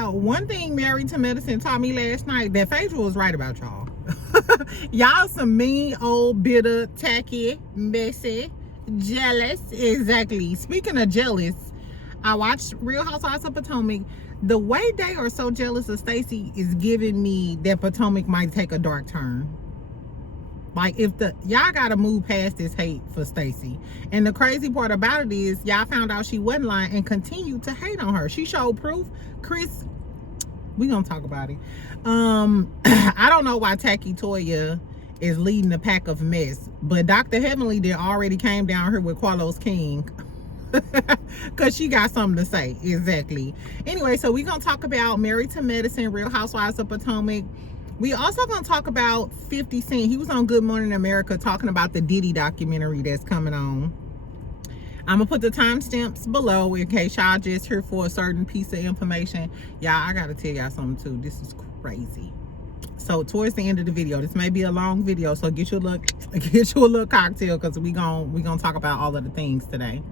Child, one thing Married to Medicine taught me last night, that Phaedra was right about y'all. Y'all some mean, old, bitter, tacky, messy, jealous. Exactly. Speaking of jealous, I watched Real Housewives of Potomac. The way they are so jealous of Stacey is giving me that Potomac might take a dark turn. Like, if y'all gotta move past this hate for Stacey. And the crazy part about it is y'all found out she wasn't lying and continued to hate on her. She showed proof. Chris, we gonna talk about it. I don't know why Tacky Toya is leading the pack of mess, but Dr. Heavenly did already came down here with Carlos King. Because she got something to say. Exactly. Anyway, so we're gonna talk about Married to Medicine, Real Housewives of Potomac. We also gonna talk about 50 Cent. He was on Good Morning America talking about the Diddy documentary that's coming on. I'm gonna put the timestamps below in case y'all just here for a certain piece of information. Y'all, I gotta tell y'all something too. This is crazy. So towards the end of the video, this may be a long video, so get you a little cocktail, because we gonna talk about all of the things today.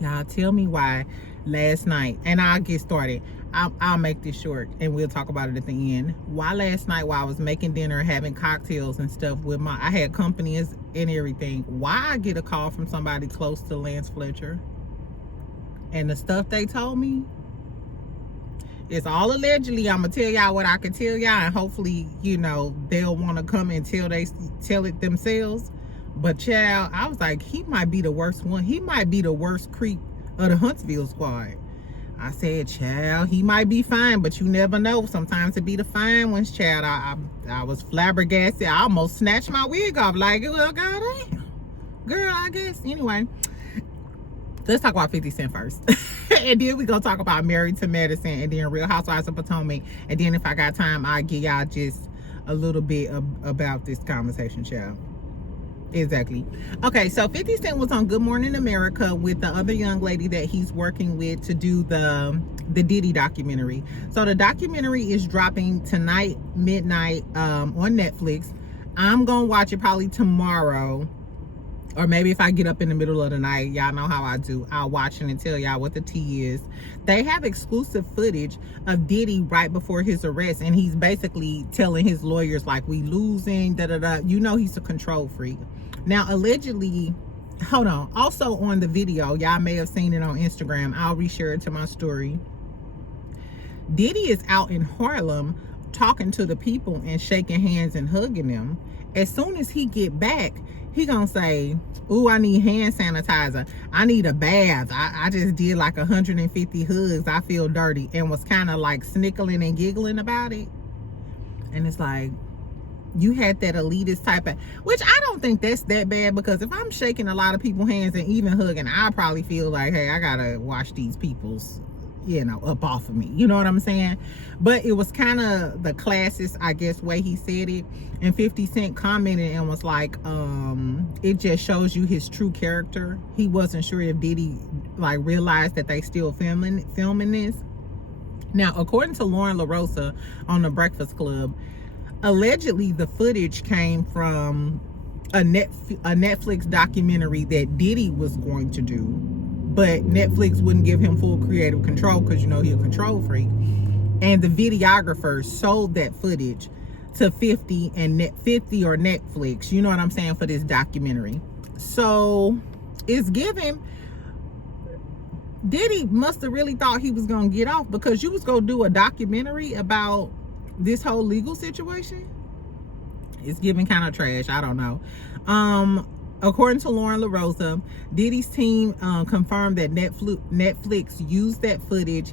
Y'all, tell me why last night, and I'll get started. I'll make this short and we'll talk about it at the end. Why last night, while I was making dinner, having cocktails and stuff with I had company and everything, why I get a call from somebody close to Lance Fletcher, and the stuff they told me, it's all allegedly. I'm gonna tell y'all what I can tell y'all, and hopefully, you know, they'll want to come and tell it themselves. But child, I was like, he might be the worst one. He might be the worst creep of the Huntsville squad. I said, child, he might be fine, but you never know. Sometimes it be the fine ones, child. I was flabbergasted. I almost snatched my wig off. Like, well, goddamn. Girl, I guess. Anyway, let's talk about 50 Cent first. And then we gonna talk about Married to Medicine, and then Real Housewives of Potomac. And then if I got time, I'll give y'all just a little bit about this conversation, child. Exactly. Okay, so 50 Cent was on Good Morning America with the other young lady that he's working with to do the Diddy documentary. So the documentary is dropping tonight, midnight, on Netflix. I'm gonna watch it probably tomorrow, or maybe if I get up in the middle of the night. Y'all know how I do. I'll watch it and tell y'all what the tea is. They have exclusive footage of Diddy right before his arrest, and he's basically telling his lawyers, like, we losing, da-da-da. You know he's a control freak. Now, allegedly, hold on. Also on the video, y'all may have seen it on Instagram. I'll reshare it to my story. Diddy is out in Harlem talking to the people and shaking hands and hugging them. As soon as he get back, he gonna say, ooh, I need hand sanitizer. I need a bath. I just did like 150 hugs. I feel dirty. And was kind of like snickling and giggling about it. And it's like, you had that elitist type of, which I don't think that's that bad, because if I'm shaking a lot of people's hands and even hugging, I probably feel like, hey, I gotta wash these people's, you know, up off of me. You know what I'm saying? But it was kind of the classist, I guess, way he said it. And 50 Cent commented and was like, it just shows you his true character. He wasn't sure if Diddy like realized that they still filming this. Now, according to Lauren LaRosa on The Breakfast Club, allegedly the footage came from a Netflix documentary that Diddy was going to do, but Netflix wouldn't give him full creative control, because you know he's a control freak. And the videographer sold that footage to 50 and 50 or Netflix, you know what I'm saying, for this documentary. So it's given, Diddy must have really thought he was gonna get off, because you was gonna do a documentary about this whole legal situation. It's giving kind of trash. I don't know. According to Lauren LaRosa, Diddy's team confirmed that Netflix used that footage,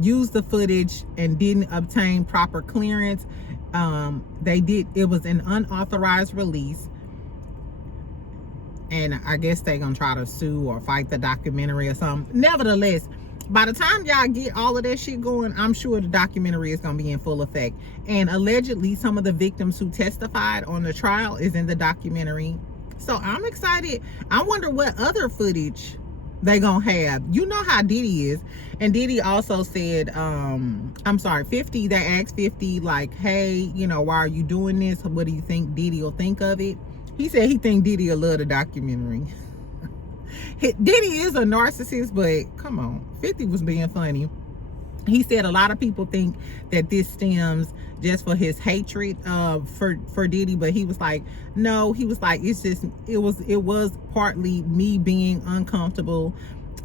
used the footage and didn't obtain proper clearance. It was an unauthorized release, and I guess they're gonna try to sue or fight the documentary or something. Nevertheless, by the time y'all get all of that shit going, I'm sure the documentary is going to be in full effect. And allegedly, some of the victims who testified on the trial is in the documentary. So I'm excited. I wonder what other footage they going to have. You know how Diddy is. And Diddy also said, 50, they asked 50, like, hey, you know, why are you doing this? What do you think Diddy will think of it? He said he think Diddy will love the documentary. Diddy is a narcissist, but come on, 50 was being funny. He said a lot of people think that this stems just for his hatred for Diddy, but he was like, no, he was like, it's just, it was partly me being uncomfortable.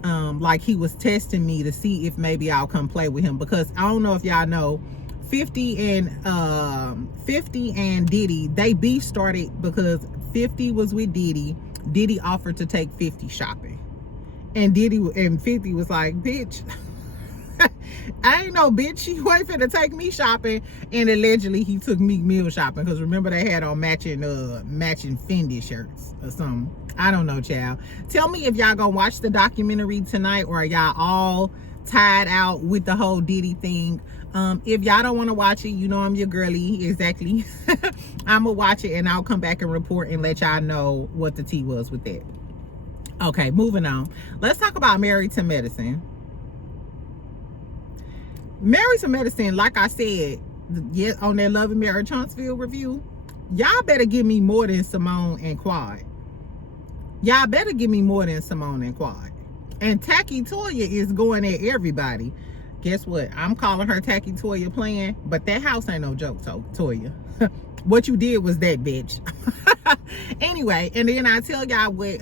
Like he was testing me to see if maybe I'll come play with him, because I don't know if y'all know, 50 and Diddy, they beef started because 50 was with Diddy. Diddy offered to take 50 shopping, and 50 was like, bitch, I ain't no bitch, you ain't finna take me shopping. And allegedly he took Meek Mill shopping, because remember they had on matching Fendi shirts or something. I don't know, child. Tell me if y'all gonna watch the documentary tonight, or are y'all all tied out with the whole Diddy thing. If y'all don't want to watch it, you know I'm your girly, exactly. I'm gonna watch it and I'll come back and report and let y'all know what the tea was with that. Okay, moving on. Let's talk about Married to Medicine. Married to Medicine, like I said, yeah, on that Love and Marriage Huntsville review, y'all better give me more than Simone and Quad. Y'all better give me more than Simone and Quad. And Tacky Toya is going at everybody. Guess what? I'm calling her Tacky Toya playing, but that house ain't no joke, Toya. What you did was that, bitch. Anyway, and then I tell y'all what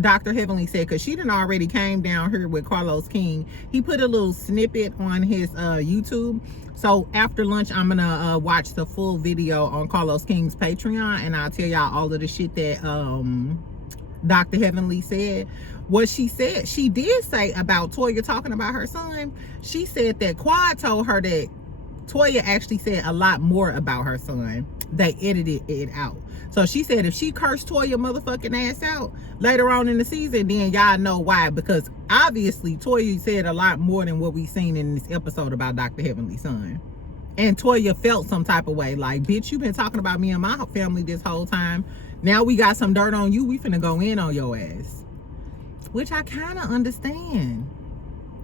Dr. Heavenly said, because she done already came down here with Carlos King. He put a little snippet on his YouTube. So after lunch, I'm gonna watch the full video on Carlos King's Patreon, and I'll tell y'all all of the shit that Dr. Heavenly said. What she said, she did say about Toya talking about her son. She said that Quad told her that Toya actually said a lot more about her son. They edited it out. So she said if she cursed Toya motherfucking ass out later on in the season, then y'all know why. Because obviously Toya said a lot more than what we seen in this episode about Dr. Heavenly's son. And Toya felt some type of way. Like, bitch, you been talking about me and my family this whole time. Now we got some dirt on you. We finna go in on your ass. Which I kind of understand.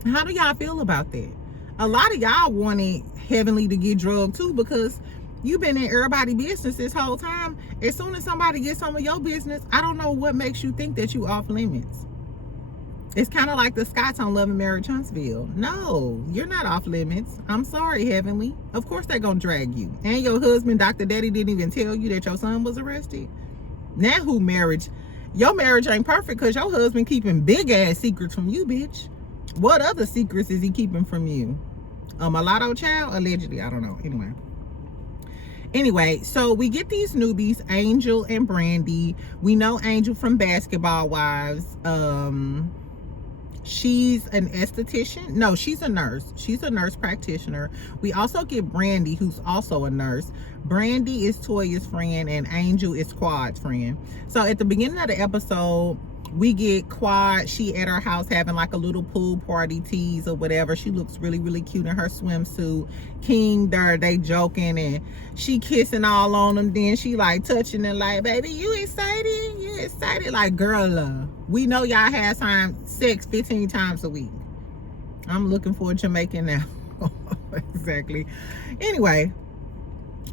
How do y'all feel about that? A lot of y'all wanted Heavenly to get drugged too, because you've been in everybody's business this whole time. As soon as somebody gets some of your business, I don't know what makes you think that you off limits. It's kind of like the Scots on Love and Marriage Huntsville. No, you're not off limits. I'm sorry, Heavenly. Of course they're gonna drag you. And your husband, Dr. Daddy, didn't even tell you that your son was arrested. Now who marriage? Your marriage ain't perfect because your husband keeping big ass secrets from you, bitch. What other secrets is he keeping from you? A mulatto child? Allegedly, I don't know. Anyway, so we get these newbies, Angel and Brandy. We know Angel from Basketball Wives. She's an esthetician. No, she's a nurse. She's a nurse practitioner. We also get Brandy, who's also a nurse. Brandy is Toya's friend and Angel is Quad's friend. So at the beginning of the episode, we get Quad. She at her house having like a little pool party tease or whatever. She looks really, really cute in her swimsuit. King there, they joking and she kissing all on them. Then she like touching and like, baby, you excited? You excited? Like, girl, we know y'all had sex 15 times a week. I'm looking for a Jamaican now. Exactly. Anyway,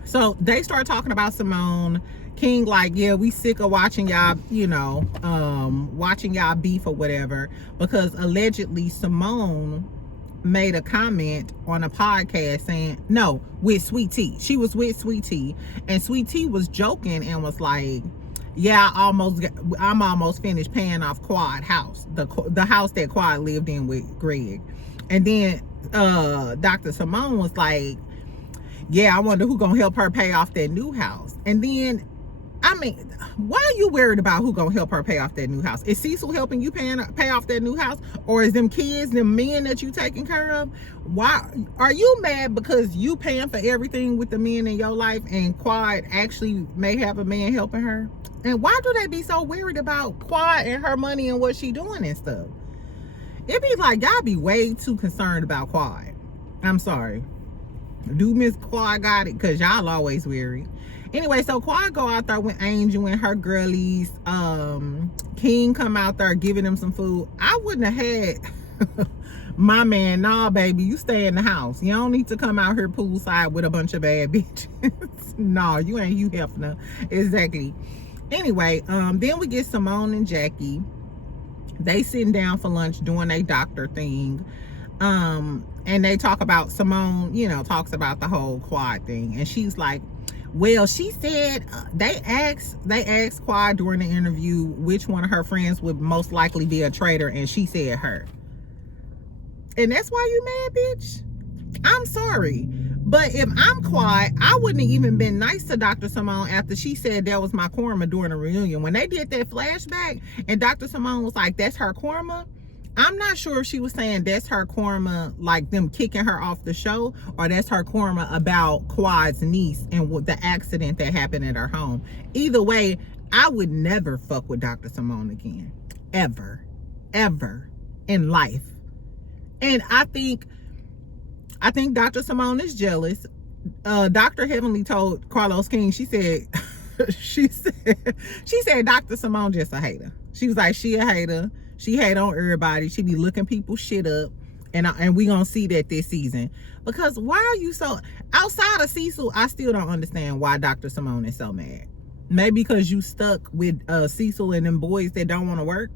so they start talking about Simone. King like, yeah, we sick of watching y'all, watching y'all beef or whatever, because allegedly Simone made a comment on a podcast saying, no, with Sweet Tea. She was with Sweet Tea, and Sweet Tea was joking and was like, yeah, I'm almost finished paying off Quad house, the house that Quad lived in with Greg. And then Dr. Simone was like, yeah, I wonder who gonna help her pay off that new house. And then, I mean, why are you worried about who gonna help her pay off that new house? Is Cecil helping you pay off that new house? Or is them kids, them men that you taking care of? Why are you mad because you paying for everything with the men in your life and Quad actually may have a man helping her? And why do they be so worried about Quad and her money and what she doing and stuff? It be like, y'all be way too concerned about Quad. I'm sorry. Do Miss Quad got it? Because y'all always worried. Anyway, so Quad go out there with Angel and her girlies. King come out there giving them some food. I wouldn't have had my man, nah, baby, you stay in the house. You don't need to come out here poolside with a bunch of bad bitches. No, you ain't Hugh Hefner. Exactly. Anyway, then we get Simone and Jackie. They sitting down for lunch doing a doctor thing. And they talk about Simone, talks about the whole quad thing. And she's like, well, she said they asked Quad during the interview which one of her friends would most likely be a traitor, and she said her. And that's why you mad, bitch? I'm sorry. But if I'm Quad, I wouldn't have even been nice to Dr. Simone after she said that was my karma during the reunion. When they did that flashback and Dr. Simone was like, that's her karma, I'm not sure if she was saying that's her karma, like them kicking her off the show, or that's her karma about Quad's niece and what the accident that happened at her home. Either way, I would never fuck with Dr. Simone again. Ever in life. And I think Dr. Simone is jealous. Dr. Heavenly told Carlos King, she said Dr. Simone just a hater. She was like, she a hater. She hate on everybody. She be looking people shit up. And we gonna see that this season. Because why are you so, outside of Cecil, I still don't understand why Dr. Simone is so mad. Maybe because you stuck with Cecil and them boys that don't want to work.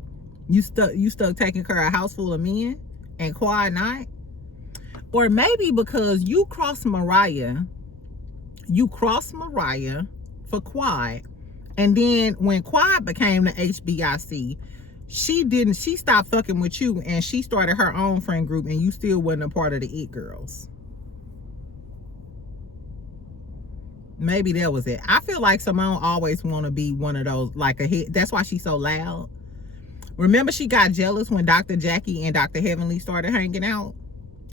You stuck taking care of a house full of men and Quad not. Or maybe because you crossed Mariah for Quad. And then when Quad became the HBIC, she stopped fucking with you and she started her own friend group, and you still wasn't a part of the It Girls. Maybe that was it. I feel like Simone always want to be one of those, like a hit. That's why she's so loud. Remember, she got jealous when Dr. Jackie and Dr. Heavenly started hanging out?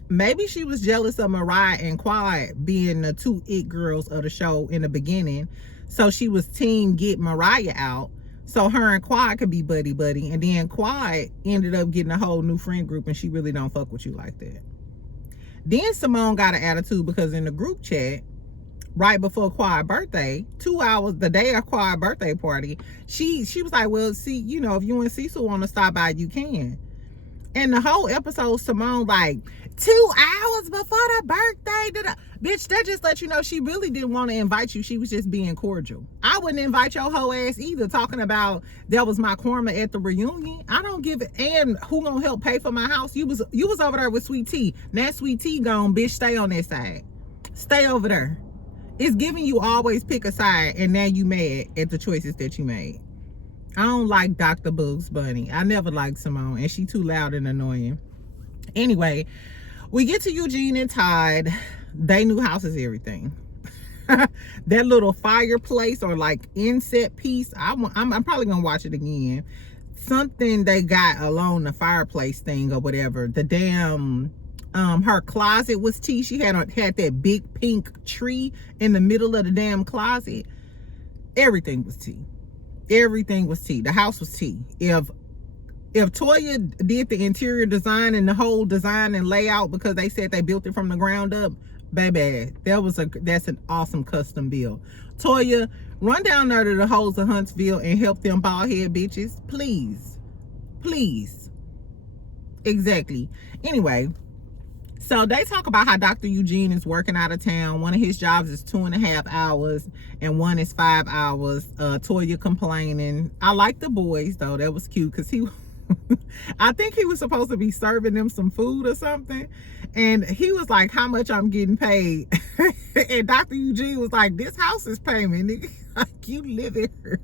Maybe she was jealous of Mariah and Quad being the two It Girls of the show in the beginning. So she was team get Mariah out, so her and Quad could be buddy. And then Quad ended up getting a whole new friend group, and she really don't fuck with you like that. Then Simone got an attitude because in the group chat, right before Quad's birthday, 2 hours, the day of Quad's birthday party, she was like, well, see, if you and Cecil want to stop by, you can. And the whole episode, Simone like, 2 hours before the birthday. Bitch, that just let you know she really didn't want to invite you. She was just being cordial. I wouldn't invite your whole ass either, talking about that was my karma at the reunion. I don't give it. And who gonna help pay for my house? You was over there with Sweet Tea. Now Sweet Tea gone, bitch, stay on that side. Stay over there. It's giving you always pick a side, and now you mad at the choices that you made. I don't like Dr. Bugs Bunny. I never liked Simone, and she too loud and annoying. Anyway, we get to Eugene and Todd. They new house is everything. That little fireplace or like inset piece, I'm probably gonna watch it again. Something they got along the fireplace thing or whatever. The damn her closet was tea. She had that big pink tree in the middle of the damn closet. Everything was tea. Everything was tea. The house was tea. If Toya did the interior design and the whole design and layout because they said they built it from the ground up, baby, that's an awesome custom build. Toya, run down there to the hoes of Huntsville and help them bald head bitches, please. Exactly. Anyway, so they talk about how Dr. Eugene is working out of town. One of his jobs is 2.5 hours and one is 5 hours. Toya complaining. I like the boys though. That was cute because I think he was supposed to be serving them some food or something, and he was like, how much I'm getting paid? And Dr. Eugene was like, this house is payment, nigga. Like, you live here.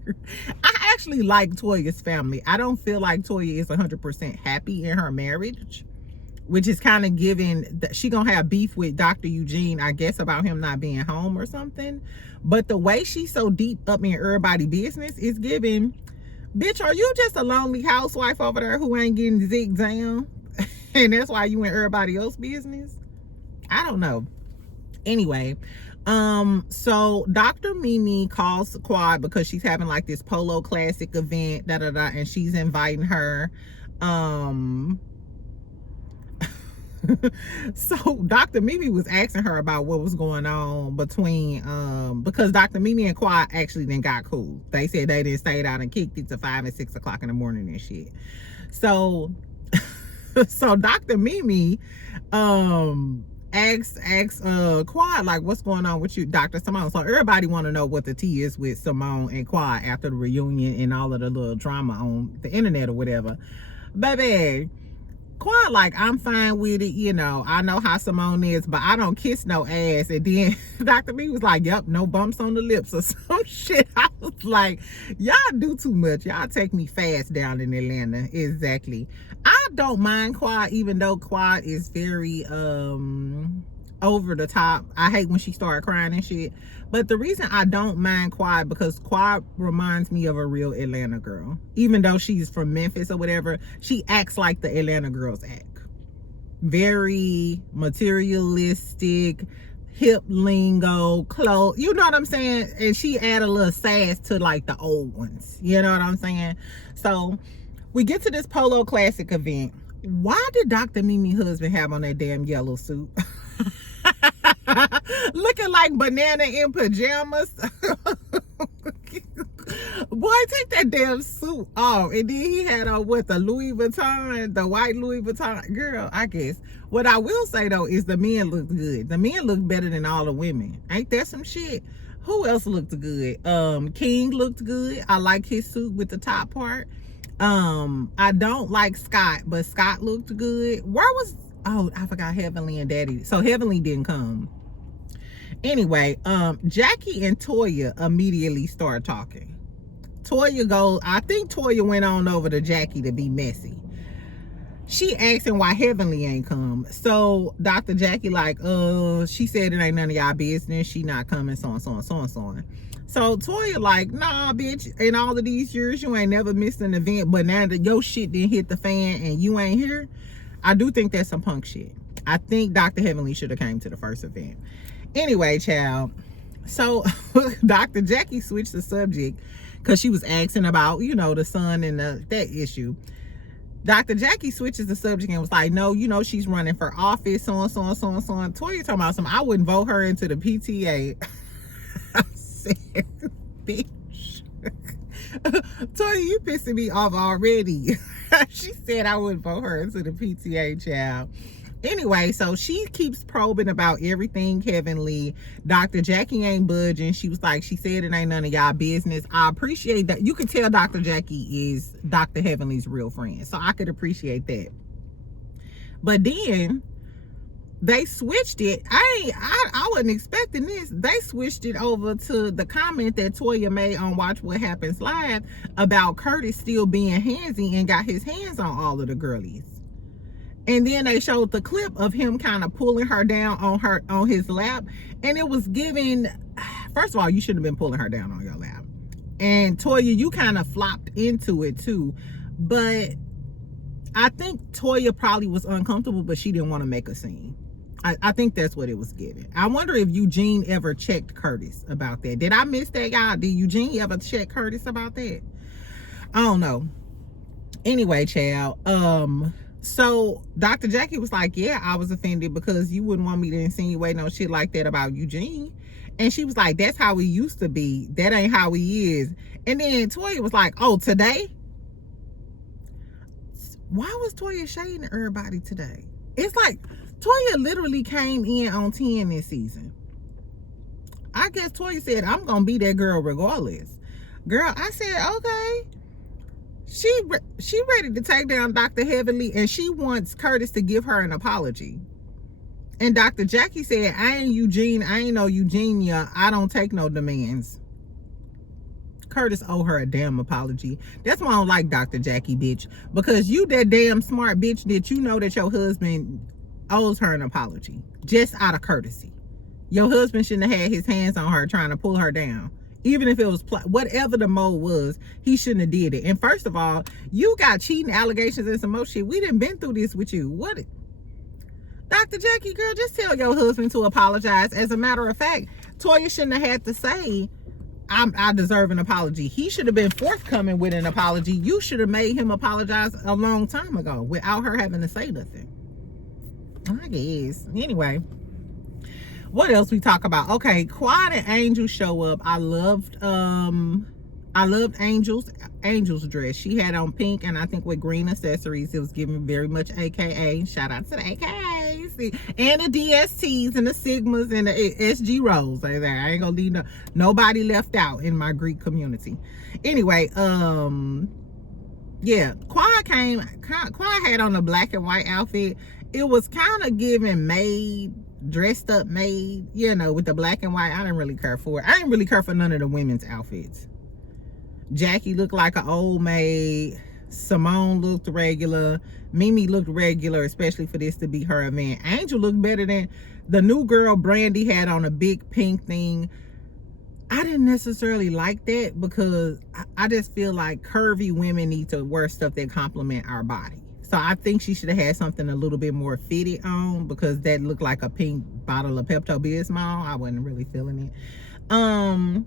I actually like Toya's family. I don't feel like Toya is 100% happy in her marriage, which is kind of giving that she gonna have beef with Dr. Eugene, I guess, about him not being home or something. But the way she's so deep up in everybody's business is giving, bitch, are you just a lonely housewife over there who ain't getting zigged down? And that's why you in everybody else's business? I don't know. Anyway, so Dr. Mimi calls Quad because she's having like this Polo Classic event, and she's inviting her. So Dr. Mimi was asking her about what was going on between because Dr. Mimi and Quad actually then got cool. They said they didn't stay out and kicked it to 5 and 6 o'clock in the morning and shit. So so Dr. Mimi asks Quad, like, what's going on with you, Dr. Simone? So everybody want to know what the tea is with Simone and Quad after the reunion and all of the little drama on the internet or whatever. Baby, Quad like, I'm fine with it, you know. I know how Simone is, but I don't kiss no ass. And then Dr. B was like, yep, no bumps on the lips or some shit. I was like, y'all do too much. Y'all take me fast down in Atlanta. Exactly. I don't mind Quad, even though Quad is very over the top. I hate when she started crying and shit. But the reason I don't mind Quad, because Quad reminds me of a real Atlanta girl. Even though she's from Memphis or whatever, she acts like the Atlanta girls act. Very materialistic, hip lingo, clothes. You know what I'm saying? And she add a little sass to like the old ones. You know what I'm saying? So we get to this Polo Classic event. Why did Dr. Mimi husband have on that damn yellow suit? Looking like banana in pajamas. Boy, take that damn suit off. And then he had on what, the Louis Vuitton, the white Louis Vuitton. Girl, I guess. What I will say though is the men look good. The men look better than all the women. Ain't that some shit? Who else looked good? King looked good. I like his suit with the top part. I don't like Scott, but Scott looked good. Where was, oh, I forgot Heavenly and Daddy. So Heavenly didn't come. Anyway, Jackie and Toya immediately start talking. Toya goes, I think Toya went on over to Jackie to be messy. She asking why Heavenly ain't come. So Dr. Jackie like, she said it ain't none of y'all business. She not coming, so on, so on, so on, so on. So Toya like, nah, bitch, in all of these years, you ain't never missed an event, but now that your shit didn't hit the fan and you ain't here, I do think that's some punk shit. I think Dr. Heavenly should have came to the first event. Anyway, child, so Dr. Jackie switched the subject because she was asking about, you know, the son and that issue. Dr. Jackie switches the subject and was like, no, you know, she's running for office, so on, so on, so on, so on. Toya talking about something, I wouldn't vote her into the PTA. I said, bitch. Toya, you pissing me off already. She said I wouldn't vote her into the PTA, child. Anyway, so she keeps probing about everything Heavenly. Dr. Jackie ain't budging. She was like, she said it ain't none of y'all business. I appreciate that. You could tell Dr. Jackie is Dr. Heavenly's real friend. So I could appreciate that. But then they switched it. I wasn't expecting this. They switched it over to the comment that Toya made on Watch What Happens Live about Curtis still being handsy and got his hands on all of the girlies. And then they showed the clip of him kind of pulling her down on his lap. And it was giving, first of all, you shouldn't have been pulling her down on your lap. And Toya, you kind of flopped into it too. But I think Toya probably was uncomfortable, but she didn't want to make a scene. I think that's what it was giving. I wonder if Eugene ever checked Curtis about that. Did I miss that, y'all? Did Eugene ever check Curtis about that? I don't know. Anyway, child, so Dr. Jackie was like, yeah, I was offended because you wouldn't want me to insinuate no shit like that about Eugene. And she was like, that's how he used to be. That ain't how he is. And then Toya was like, oh, today? Why was Toya shading everybody today? It's like Toya literally came in on 10 this season. I guess Toya said, I'm going to be that girl regardless. Girl, I said, okay. She ready to take down Dr. Heavenly, and she wants Curtis to give her an apology. And Dr. Jackie said, I ain't Eugene. I ain't no Eugenia. I don't take no demands. Curtis owe her a damn apology. That's why I don't like Dr. Jackie, bitch. Because you that damn smart bitch that you know that your husband owes her an apology. Just out of courtesy. Your husband shouldn't have had his hands on her trying to pull her down. Even if it was whatever the mode was, he shouldn't have did it. And first of all, you got cheating allegations and some more shit. We done been through this with you. What? Dr. Jackie, girl, just tell your husband to apologize. As a matter of fact, Toya shouldn't have had to say, I deserve an apology. He should have been forthcoming with an apology. You should have made him apologize a long time ago without her having to say nothing. I guess. Anyway. What else we talk about? Okay, Quad and Angel show up. I loved Angel's dress. She had on pink and I think with green accessories. It was giving very much AKA. Shout out to the AKAs and the DSTs and the Sigmas and the SG roles. I ain't gonna leave nobody left out in my Greek community. Anyway, Yeah, Quad had on a black and white outfit. It was kind of giving maid, dressed up maid, you know, with the black and white. I didn't really care for it. I didn't really care for none of the women's outfits. Jackie looked like an old maid. Simone looked regular. Mimi looked regular, especially for this to be her event. Angel looked better than the new girl. Brandy had on a big pink thing. I didn't necessarily like that because I just feel like curvy women need to wear stuff that complement our body. So I think she should have had something a little bit more fitted on, because that looked like a pink bottle of Pepto-Bismol. I wasn't really feeling it.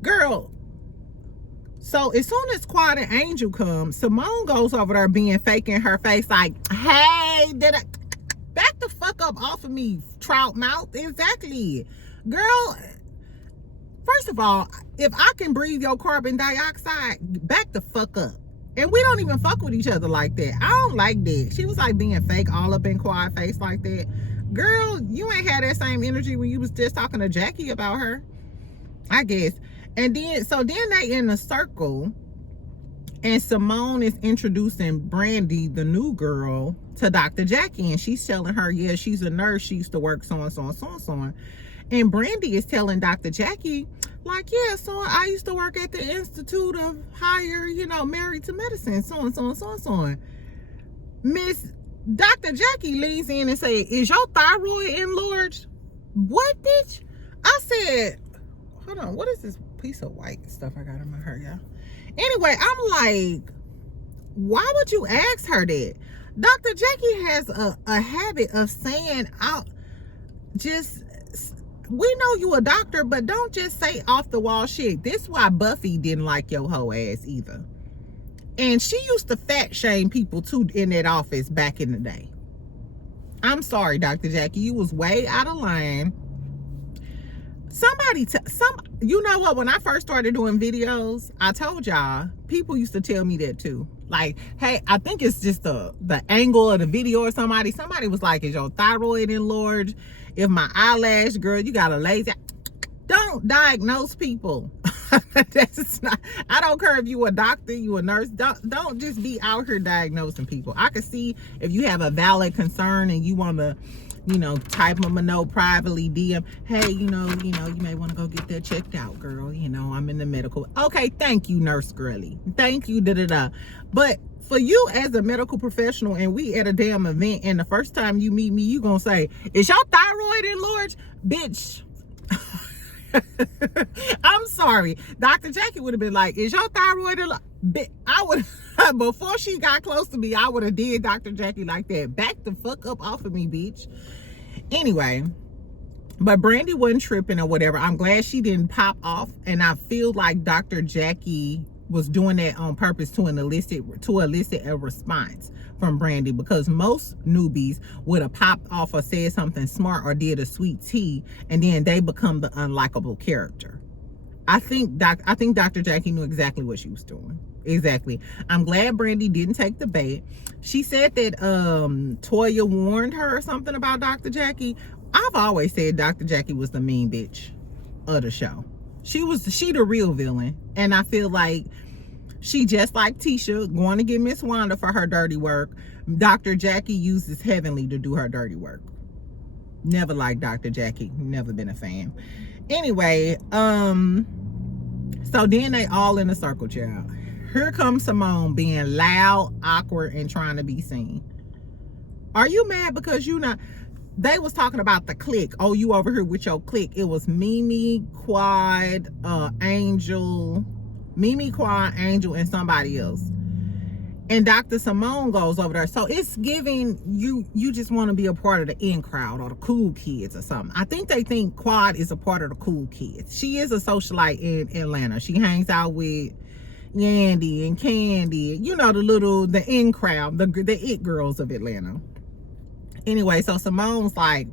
Girl, so as soon as Quad and Angel come, Simone goes over there being fake in her face like, hey, back the fuck up off of me, trout mouth. Exactly. Girl, first of all, if I can breathe your carbon dioxide, back the fuck up. And we don't even fuck with each other like that. I don't like that. She was like being fake all up in Quad face like that. Girl, you ain't had that same energy when you was just talking to Jackie about her, I guess. And then, so then they in a circle, and Simone is introducing Brandy, the new girl, to Dr. Jackie. And she's telling her, yeah, she's a nurse. She used to work so and so and so and so on. And Brandy is telling Dr. Jackie, like, yeah, so I used to work at the Institute of Higher, you know, Married to Medicine, so and so and so and so on. Miss Dr. Jackie leans in and say, is your thyroid enlarged? What, bitch? I said, hold on, what is this piece of white stuff I got in my hair, y'all? Anyway, I'm like, why would you ask her that? Dr. Jackie has a habit of saying out, just, we know you a doctor, but don't just say off the wall shit. This is why Buffy didn't like your hoe ass either. And she used to fat shame people too in that office back in the day. I'm sorry, Dr. Jackie, you was way out of line. You know what, when I first started doing videos, I told y'all, people used to tell me that too. Like, hey, I think it's just the angle of the video, or somebody was like, is your thyroid enlarged? If my eyelash, girl, you got a lazy. Don't diagnose people. That's not, I don't care if you a doctor, you a nurse. Don't just be out here diagnosing people. I can see if you have a valid concern and you want to, you know, type them a note privately, DM, hey, you know, you may want to go get that checked out, girl. You know, I'm in the medical. Okay, thank you, nurse girly. Thank you, da-da-da. But for you as a medical professional, and we at a damn event, and the first time you meet me, you gonna say, is your thyroid enlarged? Bitch. I'm sorry. Dr. Jackie would have been like, is your thyroid enlarged? I would, before she got close to me, I would have did Dr. Jackie like that. Back the fuck up off of me, bitch. Anyway, but Brandy wasn't tripping or whatever. I'm glad she didn't pop off, and I feel like Dr. Jackie was doing that on purpose to elicit a response from Brandy, because most newbies would have popped off or said something smart or did a sweet tea, and then they become the unlikable character. I think Dr. Jackie knew exactly what she was doing. Exactly. I'm glad Brandy didn't take the bait. She said that Toya warned her or something about Dr. Jackie. I've always said Dr. Jackie was the mean bitch of the show. She the real villain. And I feel like she, just like Tisha, going to get Miss Wanda for her dirty work, Dr. Jackie uses Heavenly to do her dirty work. Never liked Dr. Jackie. Never been a fan. Anyway, so then they all in a circle, child. Here comes Simone being loud, awkward, and trying to be seen. Are you mad because you not? They was talking about the clique. Oh, you over here with your clique. It was Mimi, Quad, Angel, and somebody else. And Dr. Simone goes over there. So it's giving you just want to be a part of the in crowd or the cool kids or something. I think they think Quad is a part of the cool kids. She is a socialite in Atlanta. She hangs out with Yandy and Candy, you know, the in crowd, the it girls of Atlanta. Anyway, so Simone's like,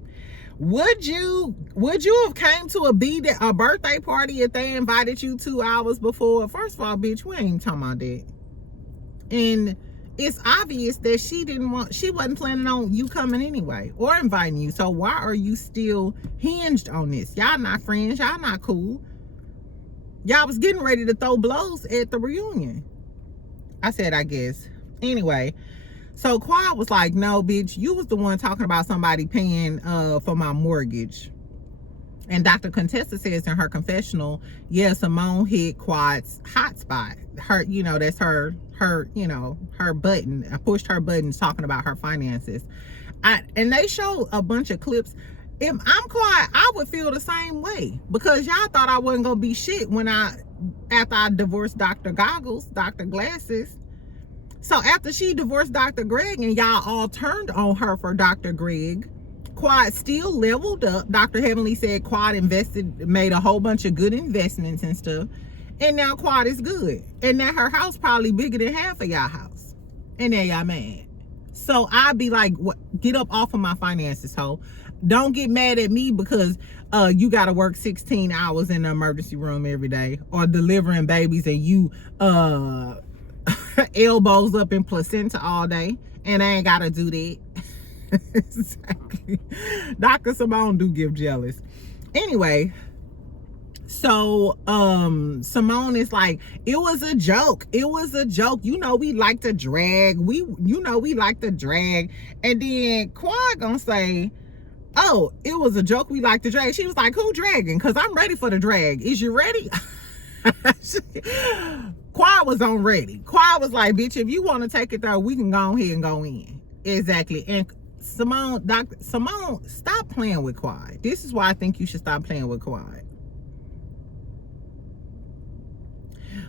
would you have came to a birthday party if they invited you 2 hours before? First of all, bitch, we ain't talking about that. And it's obvious that she wasn't planning on you coming anyway or inviting you. So why are you still hinged on this? Y'all not friends, y'all not cool. Y'all was getting ready to throw blows at the reunion. I said, I guess. Anyway, so Quad was like, no, bitch, you was the one talking about somebody paying for my mortgage. And Dr. Contessa says in her confessional, yeah, Simone hit Quad's hot spot. Her, you know, that's her, you know, her button. I pushed her buttons talking about her finances. And they show a bunch of clips. If I'm Quad, I would feel the same way, because y'all thought I wasn't gonna be shit after I divorced Dr. Goggles, Dr. Glasses. So after she divorced Dr. Greg and y'all all turned on her for Dr. Greg, Quad still leveled up. Dr. Heavenly said Quad made a whole bunch of good investments and stuff. And now Quad is good. And now her house probably bigger than half of y'all house. And now y'all mad. So I'd be like, what? Get up off of my finances, ho. Don't get mad at me because you got to work 16 hours in the emergency room every day, or delivering babies and you elbows up in placenta all day, and I ain't got to do that. Exactly. Dr. Simone do give jealous. Anyway, so Simone is like, it was a joke. It was a joke. You know, we like to drag. We like to drag. And then Quad gonna say, oh, it was a joke, we like to drag. She was like, who dragging? Because I'm ready for the drag. Is you ready? Quad was on ready. Quad was like, bitch, if you want to take it there, we can go ahead and go in. Exactly. And Dr. Simone, stop playing with Quad. This is why I think you should stop playing with Quad.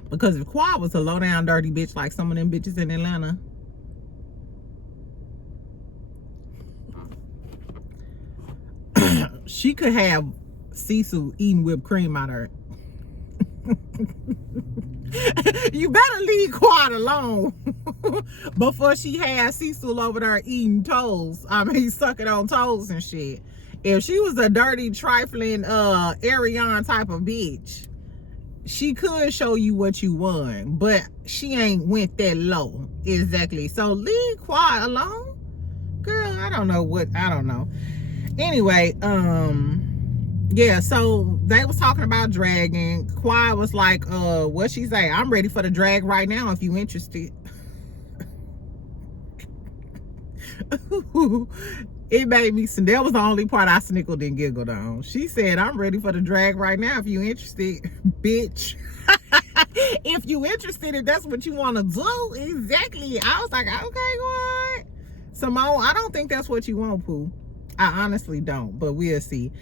Because if Quad was a low down dirty bitch like some of them bitches in Atlanta, she could have Cecil eating whipped cream out of her. You better leave Quad alone before she had Cecil over there eating toes. I mean, sucking on toes and shit. If she was a dirty, trifling, Ariane type of bitch, she could show you what you won, but she ain't went that low. Exactly. So leave Quad alone. Girl, I don't know. Anyway, yeah, so they was talking about dragging. Quad was like, what she say? I'm ready for the drag right now if you interested. It made me, that was the only part I snickled and giggled on. She said, I'm ready for the drag right now if you interested, bitch. If you interested, if that's what you want to do. Exactly. I was like, okay, what? Simone, I don't think that's what you want, Pooh. I honestly don't, but we'll see.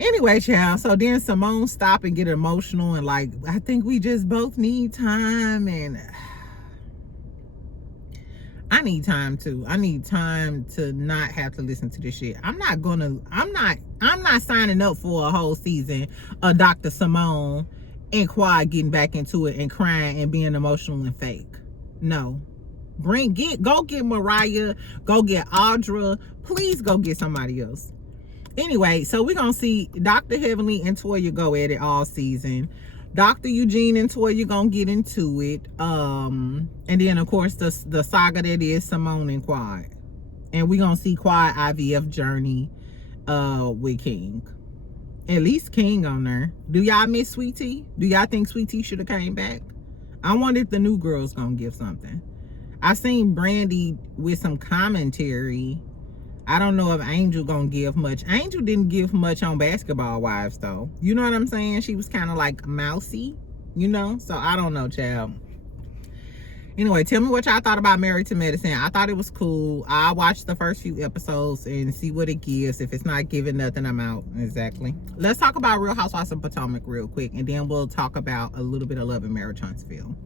Anyway, child, so then Simone stop and get emotional and like, I think we just both need time, and I need time too. I need time to not have to listen to this shit. I'm not signing up for a whole season of Dr. Simone and Quad getting back into it and crying and being emotional and fake. No. Go get Mariah, go get Audra, please go get somebody else. Anyway, so we're gonna see Dr. Heavenly and Toya go at it all season. Dr. Eugene and Toya gonna get into it. And then of course the saga that is Simone and Quad. And we're gonna see Quad IVF journey with King. At least King on there. Do y'all miss Sweet Tea? Do y'all think Sweet Tea should have came back? I wonder if the new girl's gonna give something. I seen Brandy with some commentary. I don't know if Angel gonna give much. Angel didn't give much on Basketball Wives though. You know what I'm saying? She was kind of like mousy, you know? So I don't know, child. Anyway, tell me what y'all thought about Married to Medicine. I thought it was cool. I watched the first few episodes and see what it gives. If it's not giving nothing, I'm out. Exactly. Let's talk about Real Housewives of Potomac real quick, and then we'll talk about a little bit of Love and Marriage Huntsville.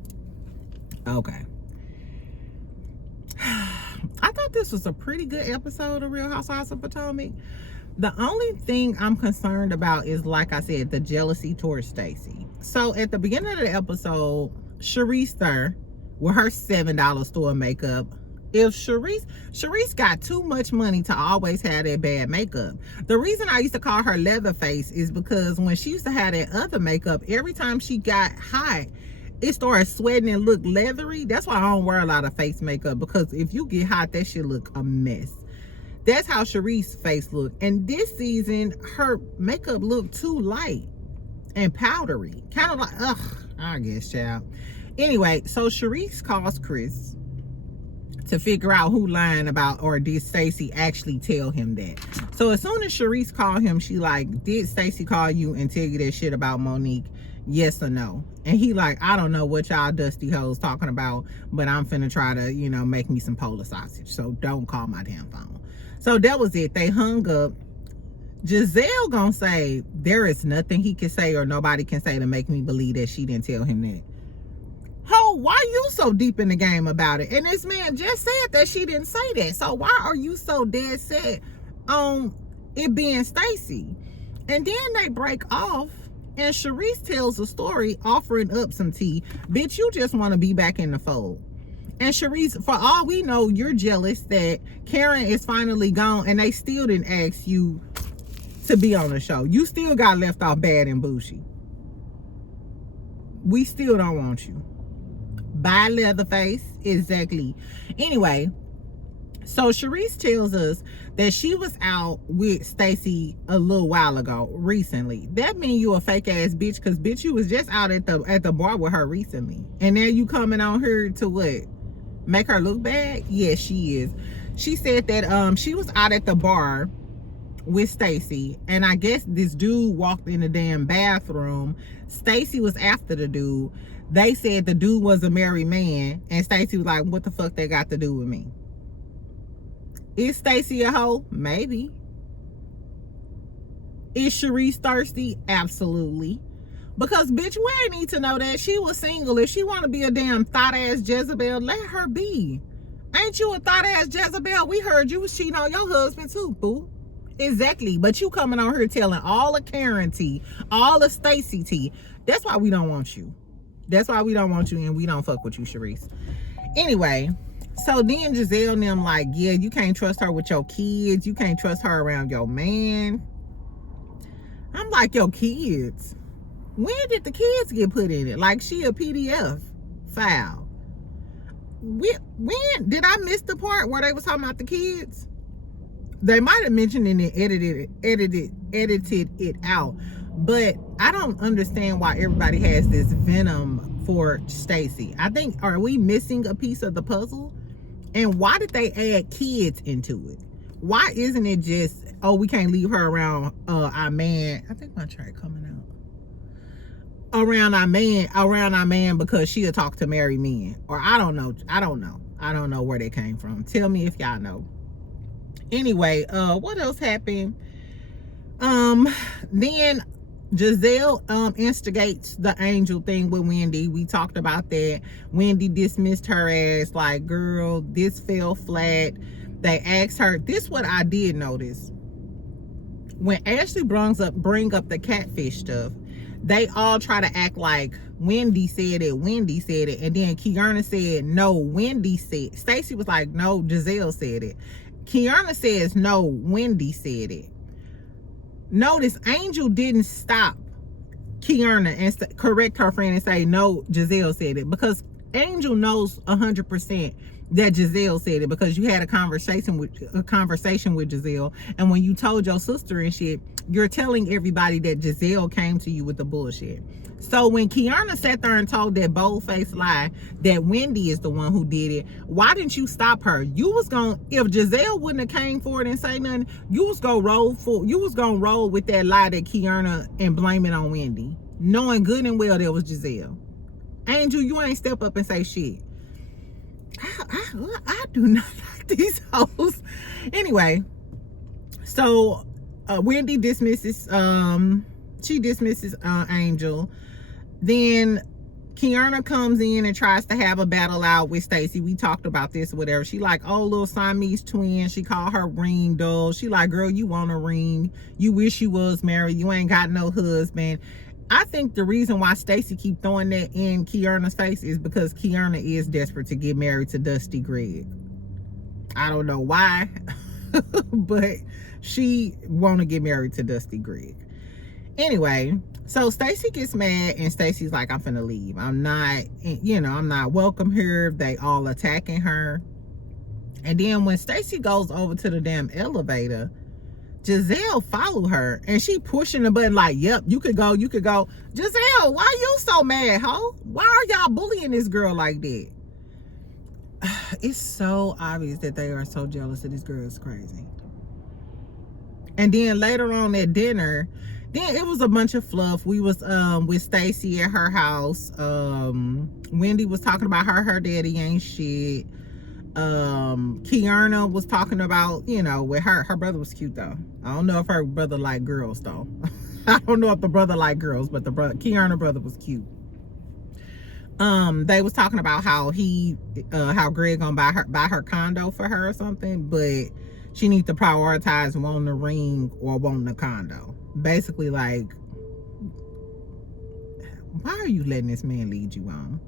Okay. I thought this was a pretty good episode of Real Housewives of Potomac. The only thing I'm concerned about is, like I said, the jealousy towards Stacey. So at the beginning of the episode, Sharice there with her $7 store makeup. If Sharice got too much money to always have that bad makeup. The reason I used to call her Leatherface is because when she used to have that other makeup, every time she got hot, it started sweating and looked leathery. That's why I don't wear a lot of face makeup, because if you get hot, that shit look a mess. That's how Sharice's face looked. And this season, her makeup looked too light and powdery. Kind of like, ugh, I guess, child. Anyway, so Sharice calls Chris to figure out who lying about, or did Stacey actually tell him that. So as soon as Sharice called him, she like, did Stacey call you and tell you that shit about Monique? Yes or no? And he like, I don't know what y'all dusty hoes talking about, but I'm finna try to, you know, make me some Polo sausage. So don't call my damn phone. So that was it. They hung up. Giselle gonna say there is nothing he can say or nobody can say to make me believe that she didn't tell him that. Ho, why you so deep in the game about it? And this man just said that she didn't say that. So why are you so dead set on it being Stacey? And then they break off and Sharice tells a story offering up some tea. Bitch, you just want to be back in the fold. And Sharice, for all we know, you're jealous that Karen is finally gone and they still didn't ask you to be on the show. You still got left off bad and bougie. We still don't want you. Bye, Leatherface. Exactly. Anyway, so Sharice tells us that she was out with Stacey a little while ago, recently. That mean you a fake ass bitch, because bitch, you was just out at the bar with her recently. And now you coming on her to what? Make her look bad? Yes, she is. She said that she was out at the bar with Stacey, and I guess this dude walked in the damn bathroom. Stacey was after the dude. They said the dude was a married man, and Stacey was like, what the fuck they got to do with me? Is Stacey a hoe? Maybe. Is Sharice thirsty? Absolutely. Because, bitch, we ain't need to know that. She was single. If she want to be a damn thought-ass Jezebel, let her be. Ain't you a thought-ass Jezebel? We heard you was cheating on your husband, too, boo. Exactly. But you coming on here telling all the Karen tea, all the Stacey tea. That's why we don't want you. That's why we don't want you, and we don't fuck with you, Sharice. Anyway, so then Giselle and them like, yeah, you can't trust her with your kids. You can't trust her around your man. I'm like, your kids? When did the kids get put in it? Like she a PDF file. When did I miss the part where they was talking about the kids? They might have mentioned it and edited it out. But I don't understand why everybody has this venom for Stacey. I think, are we missing a piece of the puzzle? And why did they add kids into it? Why isn't it just, oh, we can't leave her around our man? I think my track coming out. Around our man because she'll talk to married men. Or I don't know. I don't know where they came from. Tell me if y'all know. Anyway, what else happened? Then Giselle instigates the angel thing with Wendy. We talked about that. Wendy dismissed her as like, girl, this fell flat. They asked her, this what I did notice. When Ashley bring up the catfish stuff, they all try to act like Wendy said it, and then Kiana said, no, Wendy said. Stacey was like, no, Giselle said it. Kiana says, no, Wendy said it. Notice Angel didn't stop Kiana and correct her friend and say, no, Giselle said it, because Angel knows 100% that Giselle said it, because you had a conversation with Giselle, and when you told your sister and shit, you're telling everybody that Giselle came to you with the bullshit. So when Kiana sat there and told that bold-faced lie that Wendy is the one who did it, why didn't you stop her? You was gonna, if Giselle wouldn't have came forward and say nothing, you was gonna roll with that lie that Kiana and blame it on Wendy, knowing good and well that was Giselle. Angel, you ain't step up and say shit. I do not like these hoes. Anyway, so Wendy dismisses Angel. Then Kiana comes in and tries to have a battle out with Stacey. We talked about this, whatever. She like, oh, little Siamese twin. She called her ring doll. She like, girl, you want a ring. You wish you was married. You ain't got no husband. I think the reason why Stacey keep throwing that in Kiana's face is because Kiana is desperate to get married to Dusty Greg. I don't know why, but she want to get married to Dusty Greg. Anyway, so Stacey gets mad and Stacey's like, I'm finna leave. I'm not welcome here. They all attacking her. And then when Stacey goes over to the damn elevator Giselle followed her and she pushing the button like, yep, you could go, you could go. Giselle, why you so mad, ho? Why are y'all bullying this girl like that? It's so obvious that they are so jealous of this girl. Is crazy. And then later on at dinner, then it was a bunch of fluff. We was with Stacy at her house. Wendy was talking about her daddy ain't shit. Kierna was talking about, you know, with her brother was cute though. I don't know if her brother liked girls though. I don't know if the brother liked girls, but the Kierna brother was cute. They was talking about how how Greg gonna buy her condo for her or something, but she needs to prioritize wanting a ring or wanting a condo. Basically, like, why are you letting this man lead you on?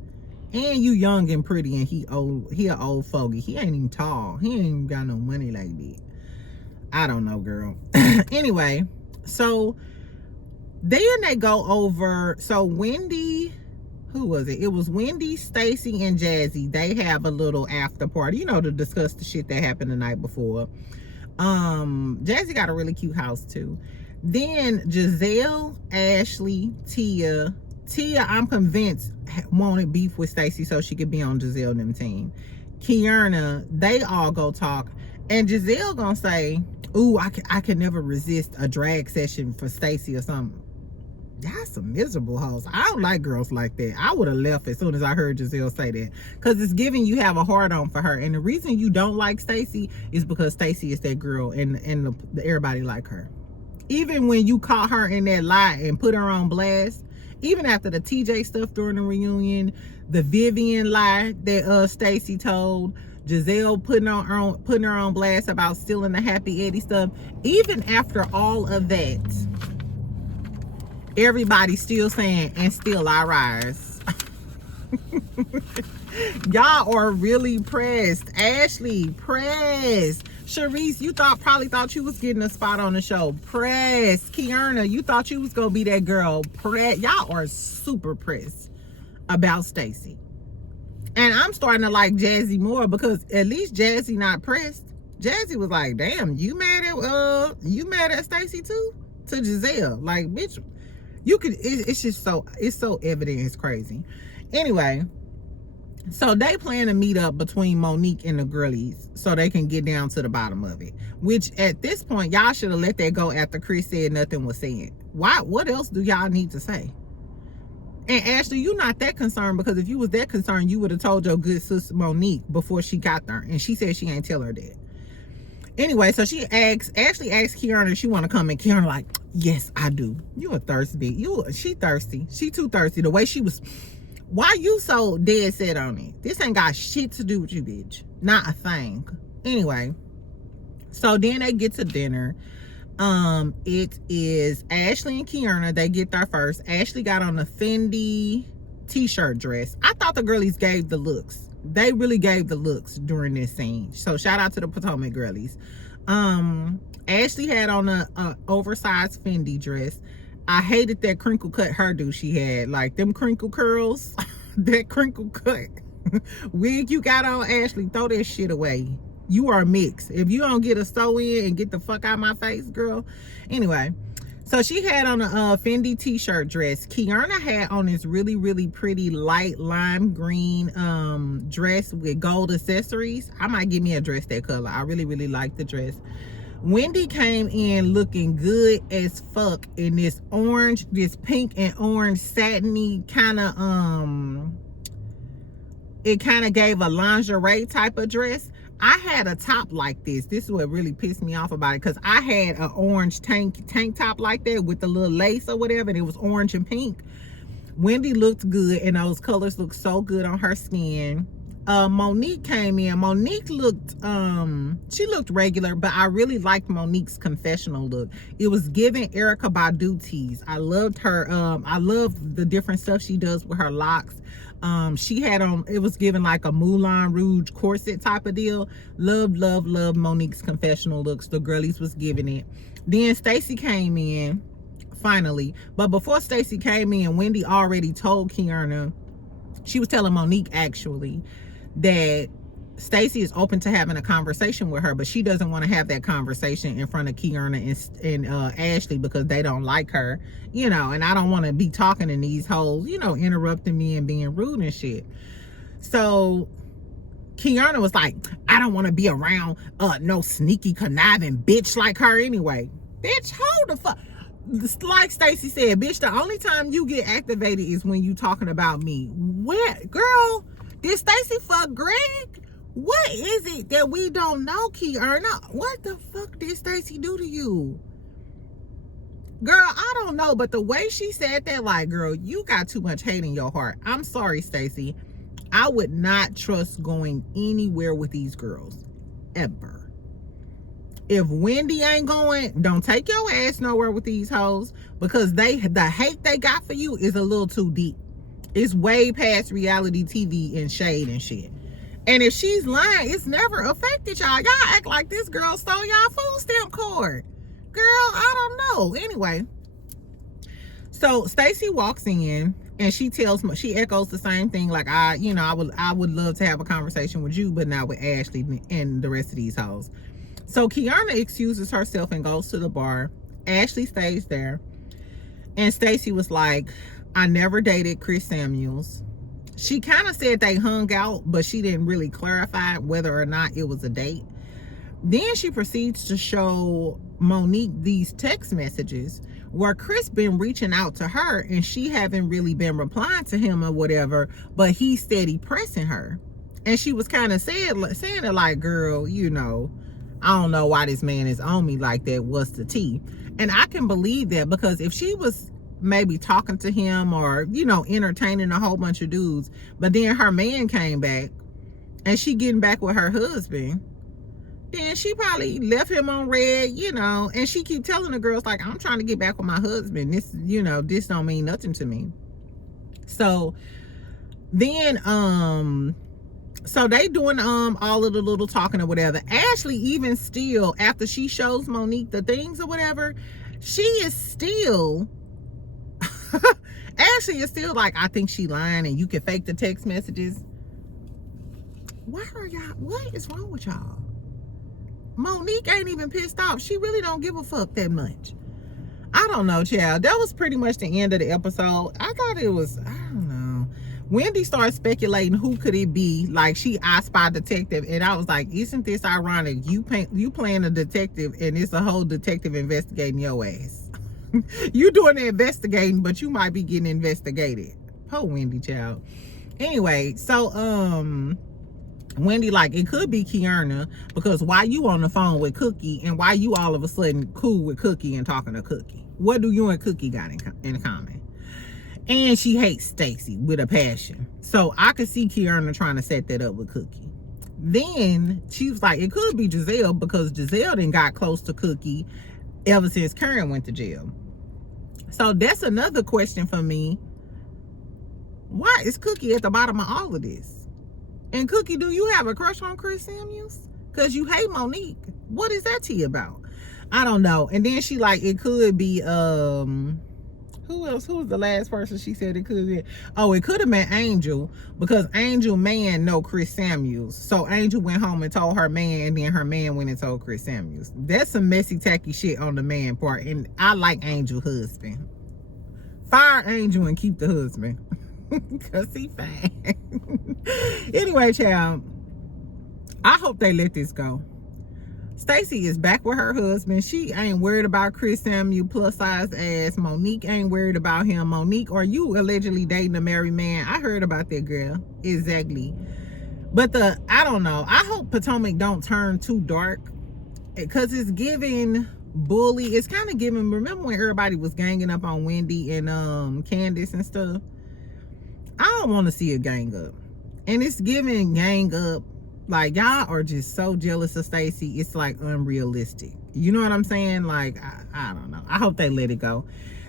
And you young and pretty, and he an old fogey. He ain't even tall. He ain't even got no money like that. I don't know, girl. Anyway, so then they go over. So Wendy, who was it? It was Wendy, Stacy, and Jazzy. They have a little after party, you know, to discuss the shit that happened the night before. Jazzy got a really cute house too. Then Giselle, Ashley, Tia, I'm convinced, wanted beef with Stacy so she could be on Giselle and them team. Kierna, they all go talk. And Giselle gonna say, ooh, I can never resist a drag session for Stacy or something. Y'all some miserable hoes. I don't like girls like that. I would have left as soon as I heard Giselle say that. Because it's giving you have a hard on for her. And the reason you don't like Stacy is because Stacy is that girl and everybody like her. Even when you caught her in that lie and put her on blast, even after the TJ stuff during the reunion, the Vivian lie that Stacy told, Giselle putting her on blast about stealing the Happy Eddie stuff, even after all of that, everybody's still saying, and still I rise. Y'all are really pressed. Ashley, pressed. Sharice, you probably thought you was getting a spot on the show. Pressed. Kierna, you thought you was gonna be that girl. Pressed. Y'all are super pressed about Stacy. And I'm starting to like Jazzy more because at least Jazzy not pressed. Jazzy was like, damn, you mad at Stacy too? To Giselle. Like, bitch, you could, it's just so, it's so evident, it's crazy. Anyway, so they plan to meet up between Monique and the girlies so they can get down to the bottom of it. Which at this point, y'all should have let that go after Chris said nothing was said. Why? What else do y'all need to say? And Ashley, you're not that concerned, because if you was that concerned, you would have told your good sister Monique before she got there. And she said she ain't tell her that. Anyway, so Ashley asked Kierna if she want to come, and Kierna like, yes, I do. You a thirsty bitch. She thirsty. She too thirsty. The way she was, why you so dead set on it? This ain't got shit to do with you, bitch. Not a thing. Anyway, so then they get to dinner. It is Ashley and Kierna. They get there first. Ashley got on a Fendi t-shirt dress. I thought the girlies gave the looks. They really gave the looks during this scene. So shout out to the Potomac girlies. Ashley had on a oversized Fendi dress. I hated that crinkle cut hairdo she had. Like them crinkle curls, that crinkle cut wig you got on, Ashley, throw that shit away. You are mixed. If you don't get a sew in and get the fuck out of my face, girl. Anyway, so she had on a Fendi t-shirt dress. Kierna had on this really, really pretty light lime green dress with gold accessories. I might give me a dress that color. I really, really like the dress. Wendy came in looking good as fuck in this orange, this pink and orange satiny kind of, it kind of gave a lingerie type of dress. I had a top like this. This is what really pissed me off about it, because I had an orange tank top like that with the little lace or whatever, and it was orange and pink. Wendy looked good, and those colors looked so good on her skin. Monique came in. Monique looked, she looked regular, but I really liked Monique's confessional look. It was giving Erykah Badu tease. I loved her. I loved the different stuff she does with her locks. She had on, it was giving like a Moulin Rouge corset type of deal. Love Monique's confessional looks. The girlies was giving it. Then Stacy came in finally, but before Stacy came in, Wendy already told Kierna, she was telling Monique actually, that Stacey is open to having a conversation with her, but she doesn't want to have that conversation in front of Kiana and Ashley because they don't like her, you know, and I don't want to be talking to these hoes, you know, interrupting me and being rude and shit. So Kiana was like, I don't want to be around no sneaky conniving bitch like her anyway. Bitch, hold the fuck. Like Stacey said, bitch, the only time you get activated is when you talking about me. Where, girl, did Stacey fuck Greg? What is it that we don't know, Kiana? What the fuck did Stacey do to you? Girl, I don't know, but the way she said that, like, girl, you got too much hate in your heart. I'm sorry, Stacey. I would not trust going anywhere with these girls, ever. If Wendy ain't going, don't take your ass nowhere with these hoes, because the hate they got for you is a little too deep. It's way past reality TV and shade and shit. And if she's lying, it's never affected y'all. Y'all act like this girl stole y'all food stamp card. Girl, I don't know. Anyway, so Stacey walks in and she echoes the same thing. Like, I would love to have a conversation with you, but not with Ashley and the rest of these hoes. So Kiana excuses herself and goes to the bar. Ashley stays there. And Stacey was like, I never dated Chris Samuels. She kind of said they hung out, but she didn't really clarify whether or not it was a date. Then she proceeds to show Monique these text messages where Chris been reaching out to her and she haven't really been replying to him or whatever, but he's steady pressing her. And she was kind of saying it like, girl, you know, I don't know why this man is on me like that. What's the tea? And I can believe that, because if she was maybe talking to him or, you know, entertaining a whole bunch of dudes, but then her man came back and she getting back with her husband, then she probably left him on red, you know, and she keep telling the girls like, I'm trying to get back with my husband. This, you know, this don't mean nothing to me. So then, so they doing all of the little talking or whatever. Ashley, even still, after she shows Monique the things or whatever, she is still Ashley is still like, I think she lying and you can fake the text messages. What is wrong with y'all? Monique ain't even pissed off. She really don't give a fuck that much. I don't know, child. That was pretty much the end of the episode. I thought it was, I don't know. Wendy started speculating who could it be. Like, I Spy Detective, and I was like, isn't this ironic? You playing a detective and it's a whole detective investigating your ass. You doing the investigating, but you might be getting investigated. Poor Wendy, child. Anyway, so Wendy like, it could be Kiana, because why you on the phone with Cookie and why you all of a sudden cool with Cookie and talking to Cookie? What do you and Cookie got in common? And she hates Stacey with a passion. So I could see Kiana trying to set that up with Cookie. Then she was like, it could be Giselle, because Giselle done got close to Cookie ever since Karen went to jail. So that's another question for me. Why is Cookie at the bottom of all of this? And Cookie, do you have a crush on Chris Samuels? Because you hate Monique. What is that tea about? I don't know. And then she like, it could be who else? Who was the last person she said it could be? Oh, it could have been Angel, because Angel man know Chris Samuels. So Angel went home and told her man, and then her man went and told Chris Samuels. That's some messy, tacky shit on the man part. And I like Angel husband. Fire Angel and keep the husband. Because he fine. Anyway, child, I hope they let this go. Stacey is back with her husband. She ain't worried about Chris Samuel plus size ass. Monique ain't worried about him. Monique, are you allegedly dating a married man? I heard about that, girl. Exactly. But I don't know. I hope Potomac don't turn too dark, because it's giving bully. It's kind of giving, remember when everybody was ganging up on Wendy and Candace and stuff? I don't want to see a gang up. And it's giving gang up. Like, y'all are just so jealous of Stacey. It's like unrealistic. You know what I'm saying? Like, I don't know. I hope they let it go.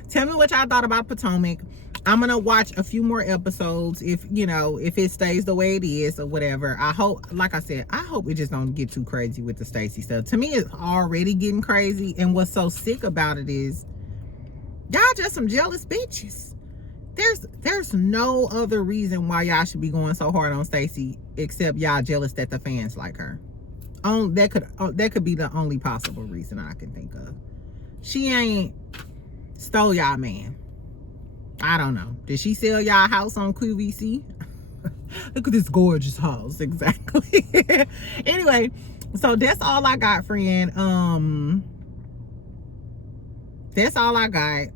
Tell me what y'all thought about Potomac. I'm gonna watch a few more episodes if, you know, if it stays the way it is or whatever. I hope, like I said, I hope it just don't get too crazy with the Stacey stuff. To me, it's already getting crazy. And what's so sick about it is y'all just some jealous bitches. There's no other reason why y'all should be going so hard on Stacey except y'all jealous that the fans like her. That could be the only possible reason I can think of. She ain't stole y'all man. I don't know. Did she sell y'all house on QVC? Look at this gorgeous house. Exactly. Anyway, so that's all I got, friend. That's all I got.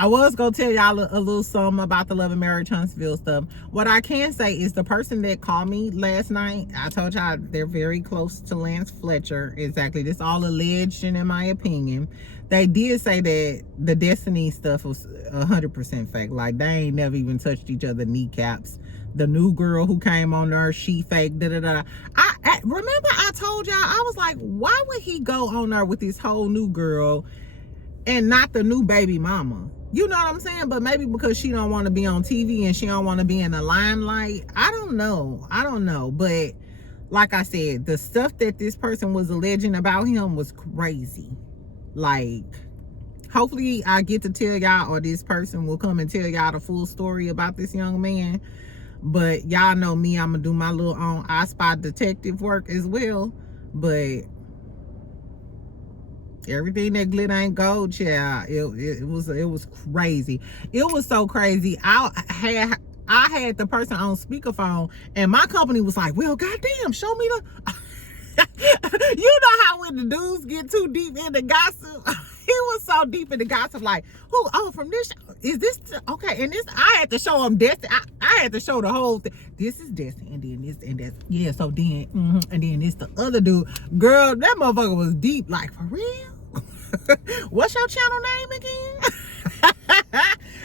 I was gonna tell y'all a little something about the Love and Marriage Huntsville stuff. What I can say is the person that called me last night, I told y'all they're very close to Lance Fletcher. Exactly. This all alleged, and in my opinion, they did say that the Destiny stuff was 100% fake. Like, they ain't never even touched each other kneecaps. The new girl who came on there, she fake, da-da-da. I remember I told y'all, I was like, why would he go on there with this whole new girl and not the new baby mama? You know what I'm saying? But maybe because she don't want to be on TV and she don't want to be in the limelight. I don't know. But like I said, the stuff that this person was alleging about him was crazy. Like, hopefully I get to tell y'all, or this person will come and tell y'all the full story about this young man. But y'all know me, I'm gonna do my little own I Spy detective work as well. But everything that glitter ain't gold, child. It was crazy. It was so crazy. I had the person on speakerphone, and my company was like, well, goddamn, show me the you know how when the dudes get too deep into gossip, he was so deep into gossip, like, who, oh, from this, is this, okay, and this, I had to show him Destiny. I had to show the whole thing. This is Destiny, and then this, and that's, yeah, so then, and then this the other dude. Girl, that motherfucker was deep, like, for real? What's your channel name again?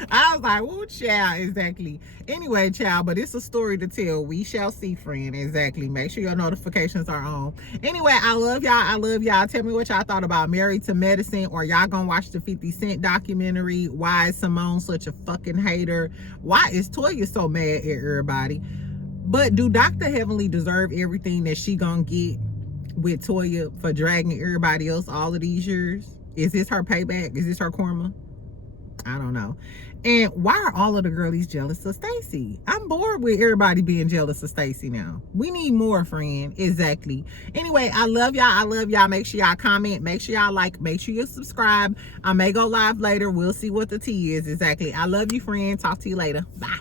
I was like, oh, child, exactly. Anyway, child, but it's a story to tell. We shall see, friend. Exactly. Make sure your notifications are on. Anyway, I love y'all. Tell me what y'all thought about Married to Medicine, or y'all gonna watch the 50 Cent documentary. Why is Simone such a fucking hater? Why is Toya so mad at everybody? But do Dr. Heavenly deserve everything that she gonna get with Toya for dragging everybody else all of these years? Is this her payback? Is this her karma? I don't know. And why are all of the girlies jealous of Stacey? I'm bored with everybody being jealous of Stacey now. We need more, friend. Exactly. Anyway, I love y'all. Make sure y'all comment. Make sure y'all like. Make sure you subscribe. I may go live later. We'll see what the tea is. Exactly. I love you, friend. Talk to you later. Bye.